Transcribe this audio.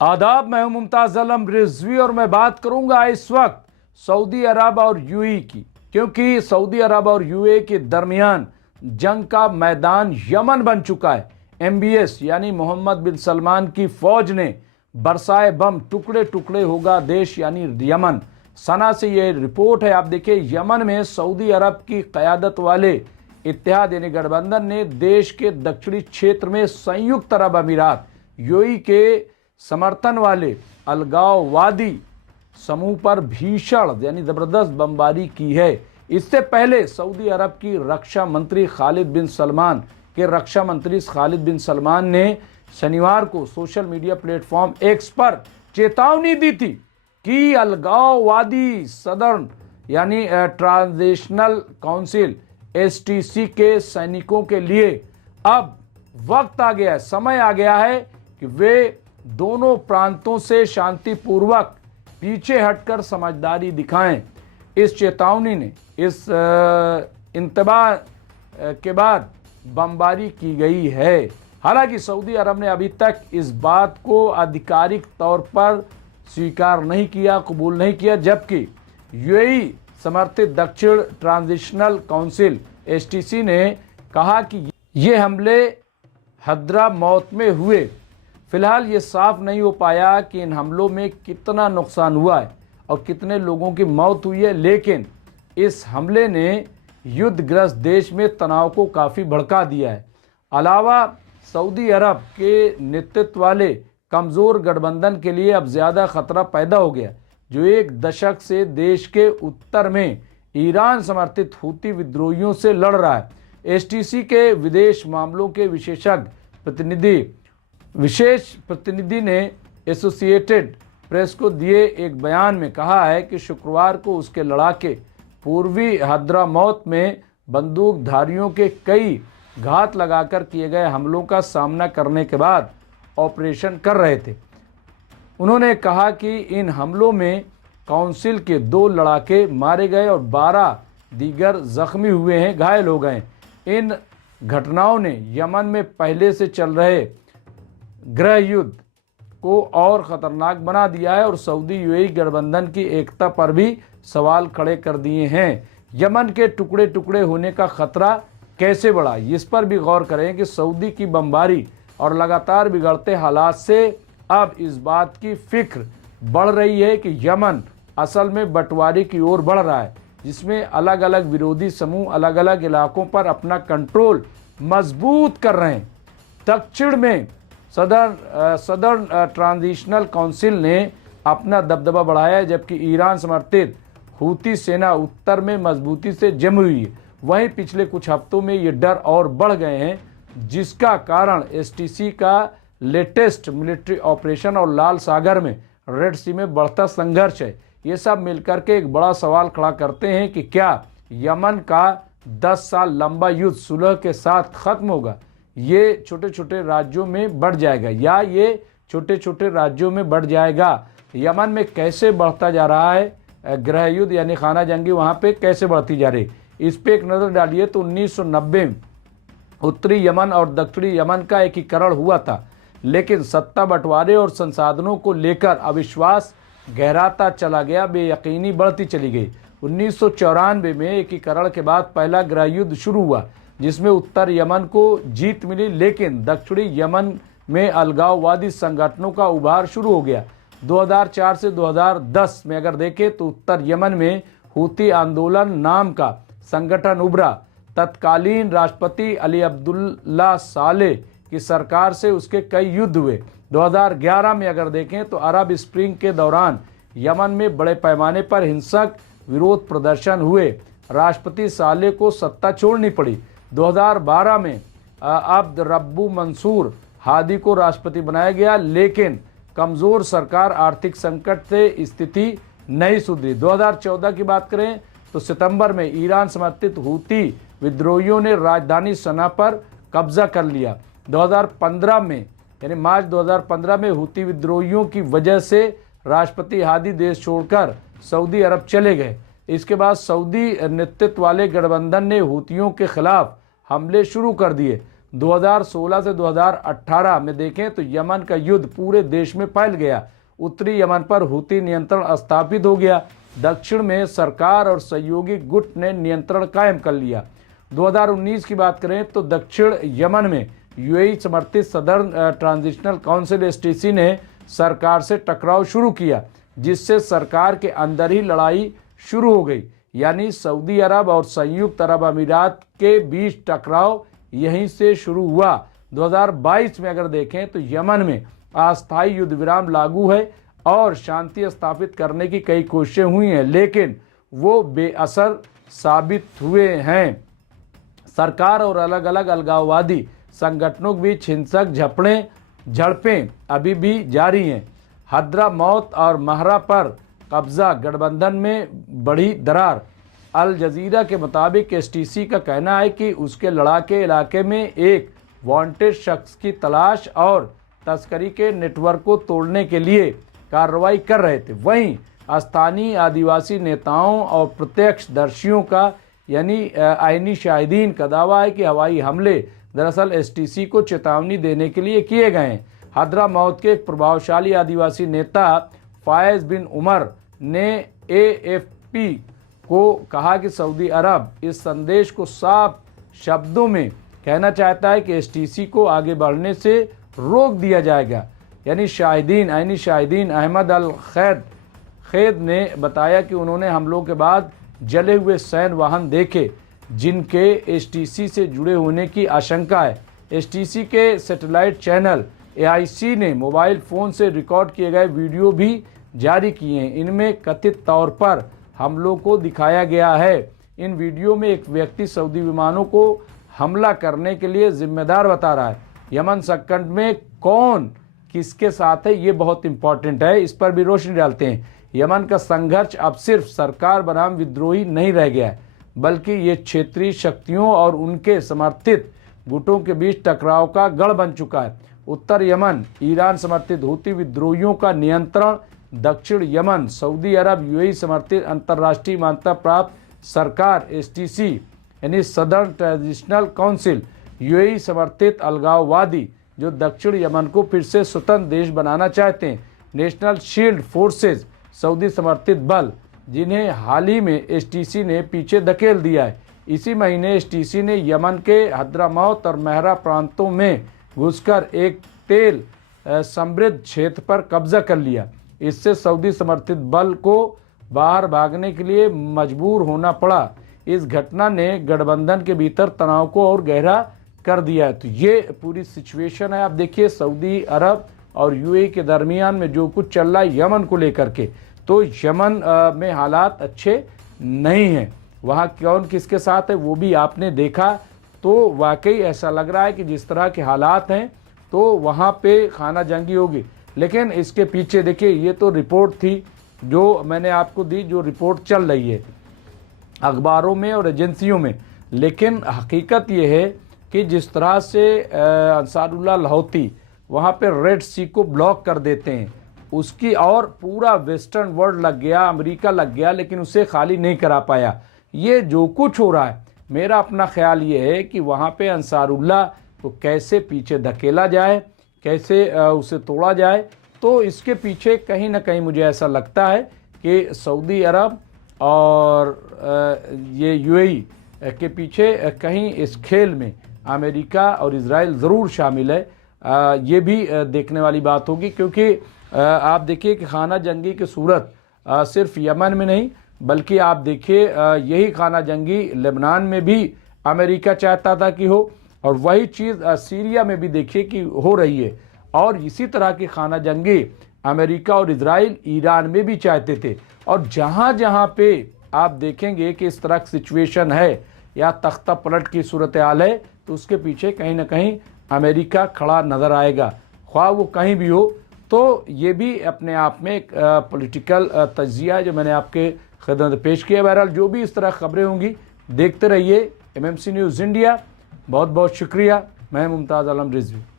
आदाब, मैं हूं मुमताज आलम रिजवी और मैं बात करूंगा इस वक्त सऊदी अरब और यूएई की, क्योंकि सऊदी अरब और यूएई के दरमियान जंग का मैदान यमन बन चुका है। एमबीएस यानी मोहम्मद बिन सलमान की फौज ने बरसाए बम, टुकड़े टुकड़े होगा देश यानी यमन। सना से यह रिपोर्ट है। आप देखिए, यमन में सऊदी अरब की क़यादत वाले इत्तेहाद यानी गठबंधन ने देश के दक्षिणी क्षेत्र में संयुक्त अरब अमीरात यूएई के समर्थन वाले अलगाववादी समूह पर भीषण यानी जबरदस्त बमबारी की है। इससे पहले सऊदी अरब की रक्षा मंत्री खालिद बिन सलमान ने शनिवार को सोशल मीडिया प्लेटफॉर्म एक्स पर चेतावनी दी थी कि अलगाववादी सदर्न यानी ट्रांजिशनल काउंसिल एसटीसी के सैनिकों के लिए अब वक्त आ गया है, समय आ गया है कि वे दोनों प्रांतों से शांतिपूर्वक पीछे हटकर समझदारी दिखाएं। इस चेतावनी ने इस इंतबाह के बाद बमबारी की गई है। हालांकि सऊदी अरब ने अभी तक इस बात को आधिकारिक तौर पर स्वीकार नहीं किया, कबूल नहीं किया, जबकि यूएई समर्थित दक्षिण ट्रांजिशनल काउंसिल एसटीसी ने कहा कि ये हमले हद्रा मौत में हुए। फिलहाल ये साफ नहीं हो पाया कि इन हमलों में कितना नुकसान हुआ है और कितने लोगों की मौत हुई है, लेकिन इस हमले ने युद्धग्रस्त देश में तनाव को काफ़ी भड़का दिया है। अलावा सऊदी अरब के नेतृत्व वाले कमज़ोर गठबंधन के लिए अब ज़्यादा खतरा पैदा हो गया, जो एक दशक से देश के उत्तर में ईरान समर्थित हूती विद्रोहियों से लड़ रहा है। एसटीसी के विदेश मामलों के विशेष प्रतिनिधि ने एसोसिएटेड प्रेस को दिए एक बयान में कहा है कि शुक्रवार को उसके लड़ाके पूर्वी हद्रामौत में बंदूकधारियों के कई घात लगाकर किए गए हमलों का सामना करने के बाद ऑपरेशन कर रहे थे। उन्होंने कहा कि इन हमलों में काउंसिल के 2 लड़ाके मारे गए और 12 दीगर जख्मी हुए हैं, घायल हो गए। इन घटनाओं ने यमन में पहले से चल रहे गृह युद्ध को और ख़तरनाक बना दिया है और सऊदी यूएई गठबंधन की एकता पर भी सवाल खड़े कर दिए हैं। यमन के टुकड़े टुकड़े होने का खतरा कैसे बढ़ा, इस पर भी गौर करें कि सऊदी की बमबारी और लगातार बिगड़ते हालात से अब इस बात की फिक्र बढ़ रही है कि यमन असल में बंटवारे की ओर बढ़ रहा है, जिसमें अलग अलग विरोधी समूह अलग अलग इलाकों पर अपना कंट्रोल मजबूत कर रहे हैं। दक्षिण में सदर्न ट्रांजिशनल काउंसिल ने अपना दबदबा बढ़ाया है, जबकि ईरान समर्थित हूती सेना उत्तर में मजबूती से जमी हुई है। वहीं पिछले कुछ हफ्तों में ये डर और बढ़ गए हैं, जिसका कारण एसटीसी का लेटेस्ट मिलिट्री ऑपरेशन और लाल सागर में रेड सी में बढ़ता संघर्ष है। ये सब मिलकर के एक बड़ा सवाल खड़ा करते हैं कि क्या यमन का 10 साल लंबा युद्ध सुलह के साथ खत्म होगा, ये छोटे छोटे राज्यों में बढ़ जाएगा, या ये छोटे छोटे राज्यों में बढ़ जाएगा। यमन में कैसे बढ़ता जा रहा है गृह युद्ध यानी खाना जंगी, वहाँ पे कैसे बढ़ती जा रही, इस पे एक नज़र डालिए तो 1990 में उत्तरी यमन और दक्षिणी यमन का एकीकरण हुआ था, लेकिन सत्ता बंटवारे और संसाधनों को लेकर अविश्वास गहराता चला गया, बेयकीनी बढ़ती चली गई। 1994 में एकीकरण के बाद पहला गृह युद्ध शुरू हुआ, जिसमें उत्तर यमन को जीत मिली, लेकिन दक्षिणी यमन में अलगाववादी संगठनों का उभार शुरू हो गया। 2004 से 2010 में अगर देखें तो उत्तर यमन में हूती आंदोलन नाम का संगठन उभरा। तत्कालीन राष्ट्रपति अली अब्दुल्ला सालेह की सरकार से उसके कई युद्ध हुए। 2011 में अगर देखें तो अरब स्प्रिंग के दौरान यमन में बड़े पैमाने पर हिंसक विरोध प्रदर्शन हुए, राष्ट्रपति सालेह को सत्ता छोड़नी पड़ी। 2012 में अब्द रब्बू मंसूर हादी को राष्ट्रपति बनाया गया, लेकिन कमज़ोर सरकार, आर्थिक संकट से स्थिति नहीं सुधरी। 2014 की बात करें तो सितंबर में ईरान समर्थित हूती विद्रोहियों ने राजधानी सना पर कब्जा कर लिया। 2015 में यानी मार्च 2015 में हूती विद्रोहियों की वजह से राष्ट्रपति हादी देश छोड़कर सऊदी अरब चले गए। इसके बाद सऊदी नेतृत्व वाले गठबंधन ने हूतियों के खिलाफ हमले शुरू कर दिए। 2016 से 2018 में देखें तो यमन का युद्ध पूरे देश में फैल गया। उत्तरी यमन पर हूती नियंत्रण स्थापित हो गया। दक्षिण में सरकार और सहयोगी गुट ने नियंत्रण कायम कर लिया। 2019 की बात करें तो दक्षिण यमन में यूएई समर्थित सदर्न ट्रांजिशनल काउंसिल एसटीसी ने सरकार से टकराव शुरू किया, जिससे सरकार के अंदर ही लड़ाई शुरू हो गई। यानी सऊदी अरब और संयुक्त अरब अमीरात के बीच टकराव यहीं से शुरू हुआ। 2022 में अगर देखें तो यमन में अस्थायी युद्ध विराम लागू है और शांति स्थापित करने की कई कोशिशें हुई हैं, लेकिन वो बेअसर साबित हुए हैं। सरकार और अलग अलग अलगाववादी संगठनों के बीच हिंसक झड़पें अभी भी जारी हैं। हद्रामौत और महरा पर कब्जा गठबंधन में बड़ी दरार। अल जजीरा के मुताबिक एसटीसी का कहना है कि उसके लड़ाके इलाके में एक वांटेड शख्स की तलाश और तस्करी के नेटवर्क को तोड़ने के लिए कार्रवाई कर रहे थे। वहीं स्थानीय आदिवासी नेताओं और प्रत्यक्षदर्शियों का यानी आईनी शाहिदीन का दावा है कि हवाई हमले दरअसल एसटीसी को चेतावनी देने के लिए किए गए हैं। हद्रामौत के एक प्रभावशाली आदिवासी नेता फायज बिन उमर ने एएफपी को कहा कि सऊदी अरब इस संदेश को साफ शब्दों में कहना चाहता है कि एसटीसी को आगे बढ़ने से रोक दिया जाएगा। यानी आईनी शाहिदीन अहमद अल खैद ने बताया कि उन्होंने हमलों के बाद जले हुए सैन्य वाहन देखे जिनके एसटीसी से जुड़े होने की आशंका है। एसटीसी के सैटेलाइट चैनल एआईसी ने मोबाइल फ़ोन से रिकॉर्ड किए गए वीडियो भी जारी किए हैं। इनमें कथित तौर पर हमलों को दिखाया गया है। इन वीडियो में एक व्यक्ति सऊदी विमानों को हमला करने के लिए जिम्मेदार बता रहा है। यमन संकट में कौन किसके साथ है, ये बहुत इंपॉर्टेंट है, इस पर भी रोशनी डालते हैं। यमन का संघर्ष अब सिर्फ सरकार बनाम विद्रोही नहीं रह गया है, बल्कि ये क्षेत्रीय शक्तियों और उनके समर्थित गुटों के बीच टकराव का गढ़ बन चुका है। उत्तर यमन ईरान समर्थित हूती विद्रोहियों का नियंत्रण, दक्षिण यमन सऊदी अरब यूएई समर्थित अंतर्राष्ट्रीय मान्यता प्राप्त सरकार एसटीसी यानी सदर्न ट्रांजिशनल काउंसिल, यूएई समर्थित अलगाववादी जो दक्षिण यमन को फिर से स्वतंत्र देश बनाना चाहते हैं, नेशनल शील्ड फोर्सेज सऊदी समर्थित बल जिन्हें हाल ही में एसटीसी ने पीछे धकेल दिया है। इसी महीने एसटीसी ने यमन के हद्रामौत और महरा प्रांतों में घुसकर एक तेल समृद्ध क्षेत्र पर कब्जा कर लिया। इससे सऊदी समर्थित बल को बाहर भागने के लिए मजबूर होना पड़ा। इस घटना ने गठबंधन के भीतर तनाव को और गहरा कर दिया है। तो ये पूरी सिचुएशन है। आप देखिए सऊदी अरब और यूएई के दरमियान में जो कुछ चल रहा है यमन को लेकर के, तो यमन में हालात अच्छे नहीं हैं। वहाँ कौन किसके साथ है वो भी आपने देखा, तो वाकई ऐसा लग रहा है कि जिस तरह के हालात हैं तो वहाँ पे खाना जंगी होगी। लेकिन इसके पीछे देखिए, ये तो रिपोर्ट थी जो मैंने आपको दी, जो रिपोर्ट चल रही है अखबारों में और एजेंसियों में। लेकिन हकीकत ये है कि जिस तरह से अंसारुल्लाह लाहौती वहाँ पे रेड सी को ब्लॉक कर देते हैं, उसकी और पूरा वेस्टर्न वर्ल्ड लग गया, अमेरिका लग गया, लेकिन उसे खाली नहीं करा पाया। ये जो कुछ हो रहा है, मेरा अपना ख्याल ये है कि वहाँ पे अंसारुल्लाह को कैसे पीछे धकेला जाए, कैसे उसे तोड़ा जाए। तो इसके पीछे कहीं ना कहीं मुझे ऐसा लगता है कि सऊदी अरब और ये यूएई के पीछे कहीं इस खेल में अमेरिका और इजराइल ज़रूर शामिल है। ये भी देखने वाली बात होगी, क्योंकि आप देखिए कि खाना जंगी की सूरत सिर्फ यमन में नहीं, बल्कि आप देखिए यही खाना जंगी लेबनान में भी अमेरिका चाहता था कि हो, और वही चीज़ सीरिया में भी देखिए कि हो रही है। और इसी तरह की खाना जंगी अमेरिका और इजराइल ईरान में भी चाहते थे। और जहाँ जहाँ पे आप देखेंगे कि इस तरह की सिचुएशन है या तख्ता पलट की सूरत हाल है, तो उसके पीछे कहीं ना कहीं अमेरिका खड़ा नज़र आएगा, ख्वाह वो कहीं भी हो। तो ये भी अपने आप में एक पॉलिटिकल तज्जिया है जो मैंने आपके खिदमत में पेश किया। बहरहाल जो भी इस तरह खबरें होंगी देखते रहिए एमएमसी न्यूज़ इंडिया। बहुत बहुत शुक्रिया। मैं मुमताज़ आलम रिजवी।